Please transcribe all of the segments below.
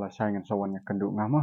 là sai ngàn sawan yang kenduk ngama.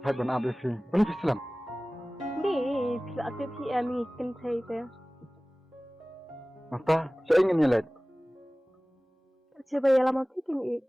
Hai bon abi fi. Boleh Islam. Di, pila aku PM ikan saya tu. Mata, saya ingin nyelet. Coba ya lama pikin ik.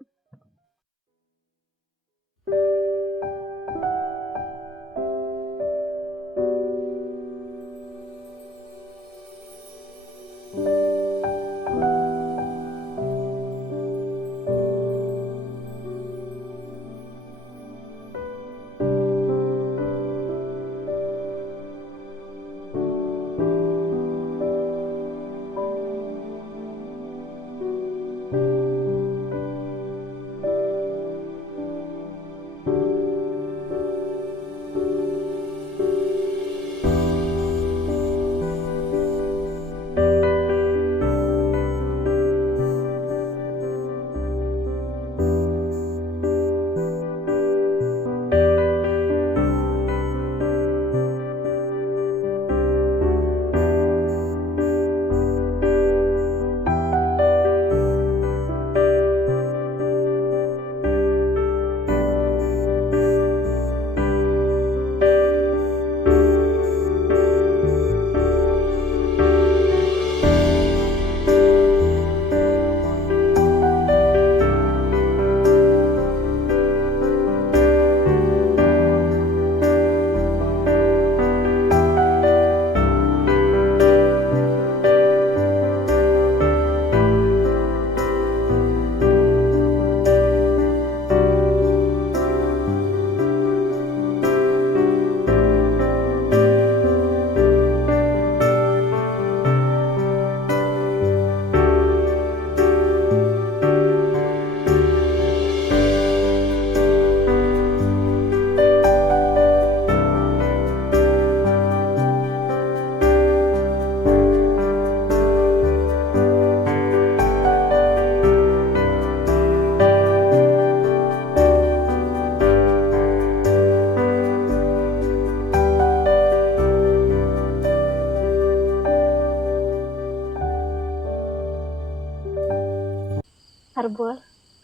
Harbol,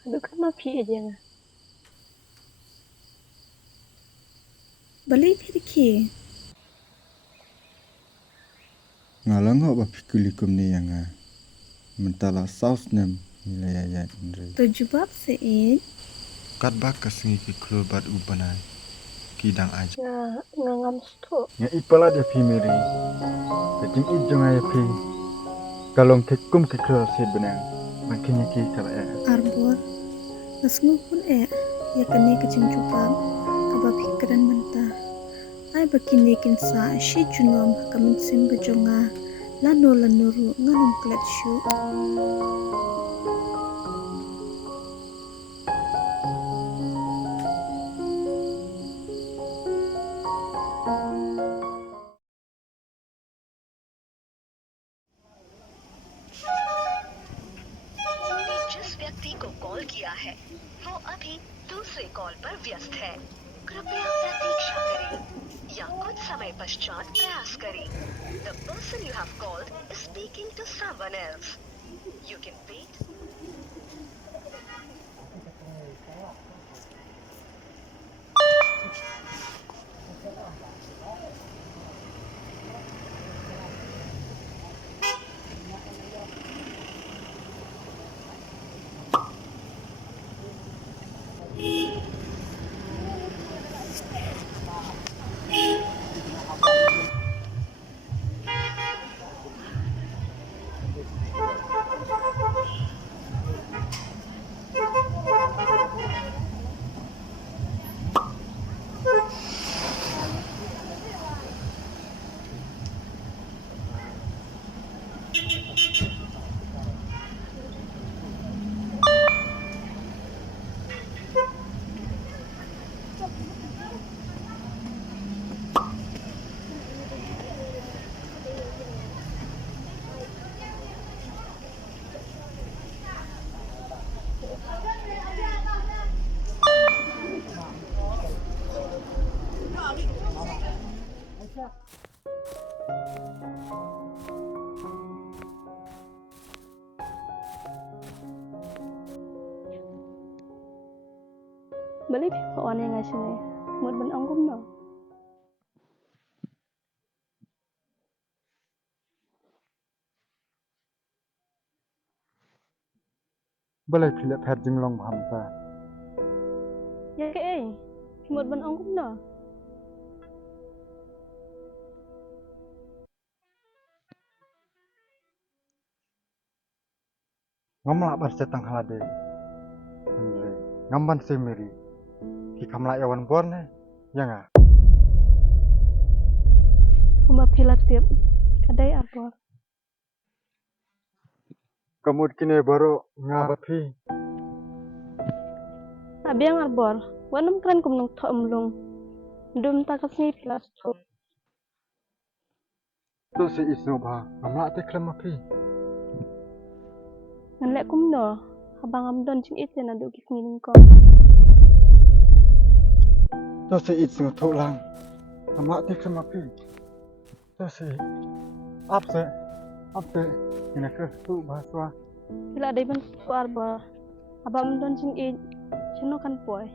aduh kan mapi aja na. Balik फिर की Ngalang ho ba pikulikum ni yang mentala saus nem nilai ayat ndre. तो जुबाब से इन Kat bakas ngi ki klubat ubanai. Kidang aja. Ngangam sto. Nga ipala dia pi meri. Kajing ijong ay pi. Kalong kekum ke krasid benang. Makin ki kala ya. arbor nasngu pun ya kene kecing jubab kaba pikiran mentah ai bakini kinsa shi junom kamin sim bajonga lano lanuru nganum klet shu जिस व्यक्ति को कॉल किया है वो अभी दूसरे कॉल पर व्यस्त है। कृपया प्रतीक्षा करें या कुछ समय पश्चात प्रयास करें। The person you have called is speaking to someone else. You can wait. Balik phone yang ngasih nih. Một bên ông cũng nọ. Balai pilih pet jinglong hampa. Ya cái một bên ông cũng nọ. Ngamla bar setang halade. Ngamban semiri. Ki kamla yawan borne. Ya nga. Kuma pilat tiap. Kadai arbor. Kamud kini baru ngabapi. Abiang arbor. Wanam kran kum nung thom lung. Dum takasni pilat tu. Tu si isno ba. Ngamla te klamapi. Ngan lek kum nọ. Habang amdon ching it na du kif ngin ko. Tu si isno thulang. Ngamla te klamapi. Tu si. Apse. Ina ke tu bahasa. Pila dai ban ku arbor. Habang amdon ching it. Chano kan poy.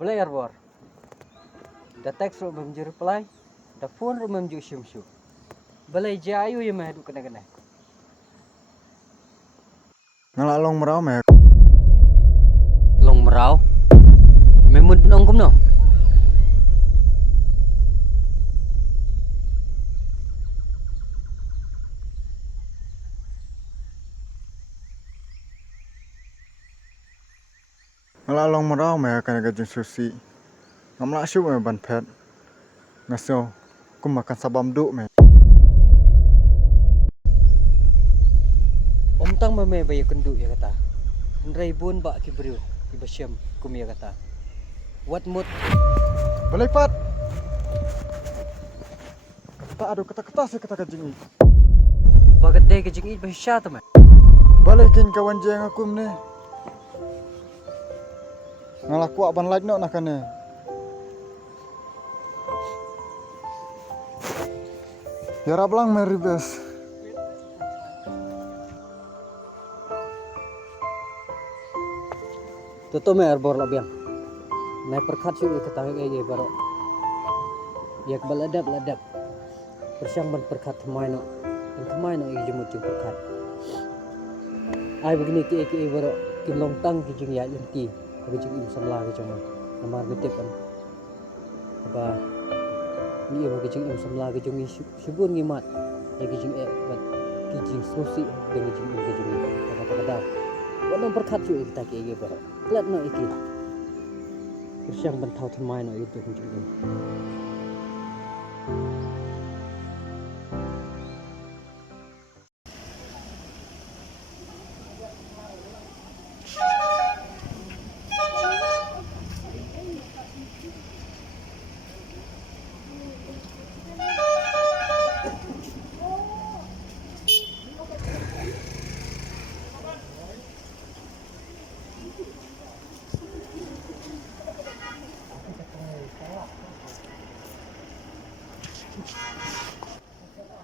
Boleh arbor. Da teks ro memju reply, da phone ro memju shum. Boleh jayu ye mah du kena. Ngalak long merau me. Long merau. Memud penong kum no. Ngalak long merau me kan gajeng susi. Ngamla syu me ban pet. Ngaso kum makan sabam du me. Om tang mame bayu kendu ya kata. Nrai bun ba ki bru ki basyam kum ya kata. Wat mut Balai pat. Kata aduh kata saya kata gajeng. bagat dai ke jing it basya ta me. Balai kin kawan jeng aku ne. Ngalak kuak ban like no nakane. Ya rablang meribes. Toto me arbor la biang. Nai perkhat syu kata ye baro. Yak baladap. Persyang ban perkhat thamai no. An thamai no ye jumut jing perkhat. Ai begini ke baro kin long tang ki jing ya inti. Abi jing im samla ke jong. Namar getep kan. Ba ni ye ke jing im samla ke jong subun ngimat. Ye ke jing bat ki jing sosi dengan jing ke jing kata. Wadang perkhat syu kita ke baro. Plat no iki. Persyang ban thau thamai no itu jing.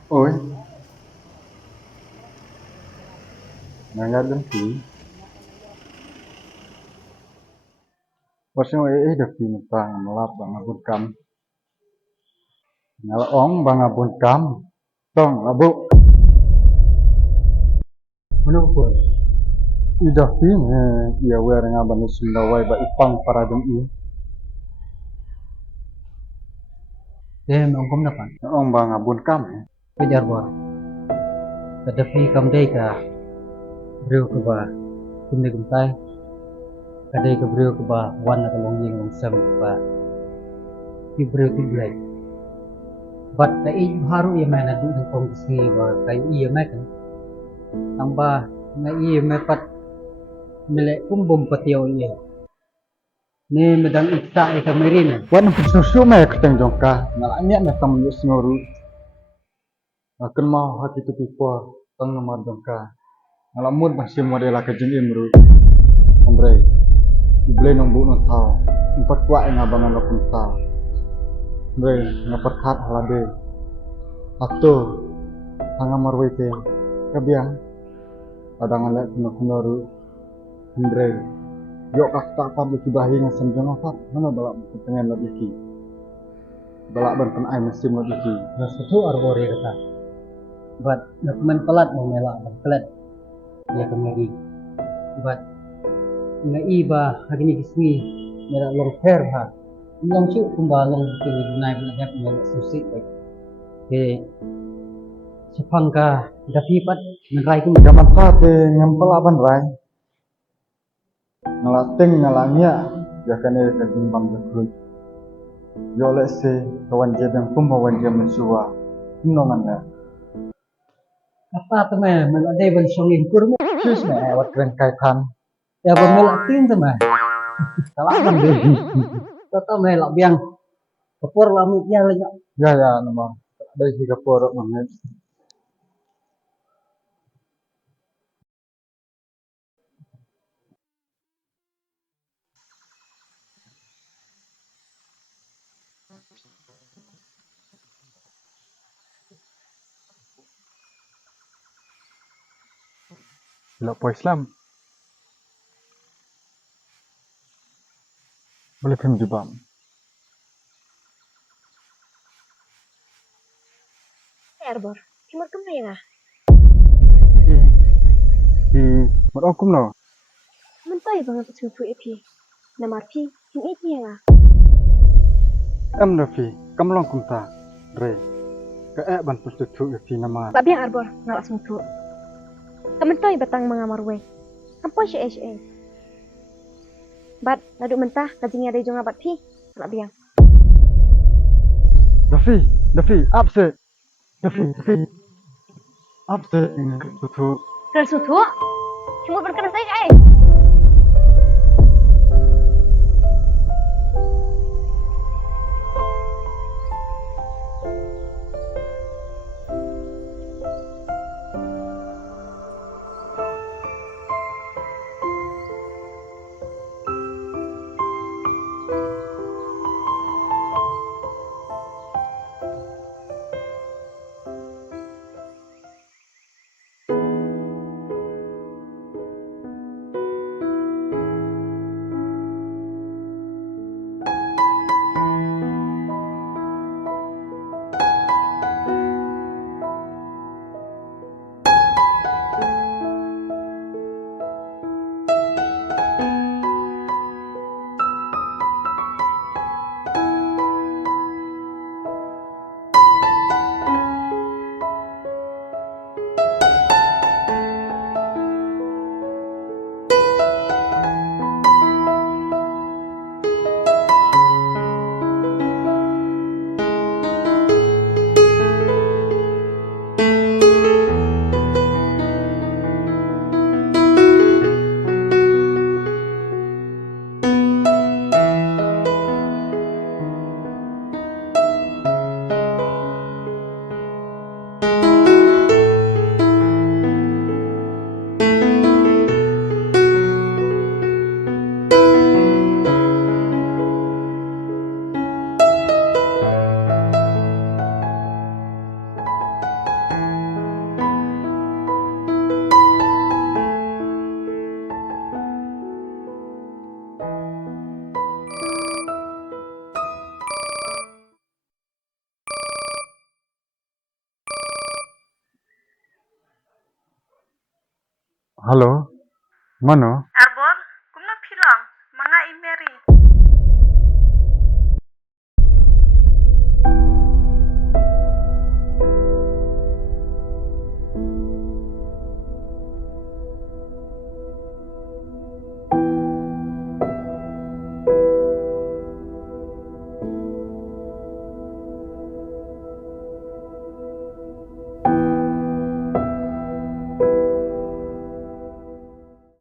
Ôi. Nanggal dan pi. Pasal dah pin tang melap bang abun kam. Ngala ong bang abun kam. Tong labu. Mana pun. Ida pin ia wer ngaban sundawai ba ipang paradum i. Mengkom dapat. Ong bang abun kam. Kejar bor. Tetapi kam dai ka. Beriu ke ba. Kumde kumtai. Kadai ke beriu ke ba. Wan na kalong ying long sam ba. Ki beriu ki blai. Bat ta i baru ia mana du ng kong si ba. Kayu ia kan. Ang ba na ia pat mele kumbum patiaw ia. Ni medang ikta ika merina. Wan susu me keteng jongka. Ngala nya na tam yu snoru. Akan mau hati tu pipo tang nomor jongka. Ngala mud masih model ka jeng imru. Andre. Ible nong bu nong tau. Empat kwa ngabangan lo kuntal. Andre ngapat khat halade. Atto hanga marwete kabiang. Padang alek kuno Andre. Yok kakta apa biki bahi nga sanjong apa. Mana balak pengen lo biki. Balak ban pen ai mesin lo biki. Rasa tu arbor ya kata. But dokumen pelat mau melak pelat. Ya kemari. But nga iba hagini kisni melak long hair ha. Long chu kumba long kini naik melak melak susi baik. Sepang ka dapi pat menrai kum Gaman pate ngempel aban rai. Ngalateng ngalangnya ya kane ketimbang bekut. Yo lese kawan jebeng pembawan dia mensua. Nongan ya. apa tu meh melak dai ban songin kurma. Sis me wat kren kaitan. Ya ban melak tin tu meh. Salah ban deh. Tahu melak biang. Kepor lamit ya lagi. Ya nama. Dari Singapura manget. Lapor Islam. Boleh film jubam. Arbor, kimot kum na Merakum no. Mentay bang apa sufu ipi. Namar pi, kim ipi nga. Em nafi kamlong kumta. Re. Ka ban pustu ifi nama. Babiang arbor, ngalak sungtu. Kamentay batang mga marwe. Ampo siya. Bat, nadu mentah, kajingnya ada jong abat pi. Ngalak biang. Dafi, abse. Dafi. Abse ini tutu. Kel sutu? Kimot berkenan saya Halo, mano? Arbor, kumna philang, mga imeri.